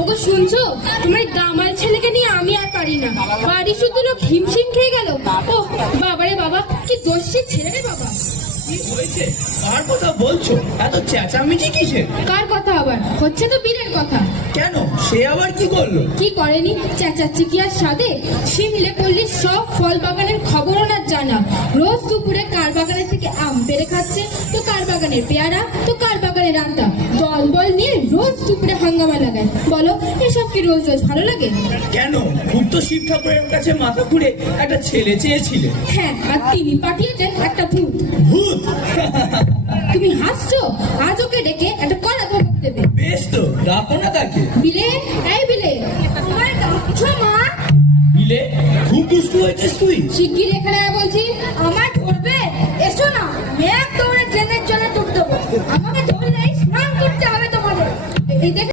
ওগো শুনছো, তোমার এই দামাল ছেলেকে নিয়ে আমি আর পারি না। বাড়ি শুধু লোক হিমশিম খেয়ে গেল। ও বাবারে বাবা, কি দোষী ছেলে রে বাবা। কি হয়েছে? কার কথা বলছো? এত চেঁচামেচি কিসের? কার কথা আবার? হচ্ছে তো বীরের কথা। কেন, সে আবার কি করলো? কি করেনি? চেঁচাচ্ছি কি আর সাদে? শিমলে পল্লীর সব ফল বাগানের খবর ওনার জানা। রোজ দুপুরে কার বাগানের থেকে আম পেড়ে খাচ্ছে, তো কার বাগানের পেয়ারা, তো কার বাগানের আমটা। দল বল নিয়ে রোজ দুপুরে হাঙ্গামা লাগায়। বলো, এসব কি রোজ রোজ ভালো লাগে? কেন, খুব তো শিব ঠাকুরের কাছে মাথা ঘুরে একটা ছেলে চেয়েছিলে। হ্যাঁ, আর তিনি পাঠিয়েছেন একটা ভূত। ভূত? তুমি হাসছো? আজ ওকে ডেকে একটা কড়া ধমক দেবে। বেশ তো, ডাকো না তাকে। বিলে, এই বিলে, তোমার ডাকছো মা? বিলে, খুব দুষ্টু হয়েছিস তুই। শিগগির এখানে আয় বলছি। আমার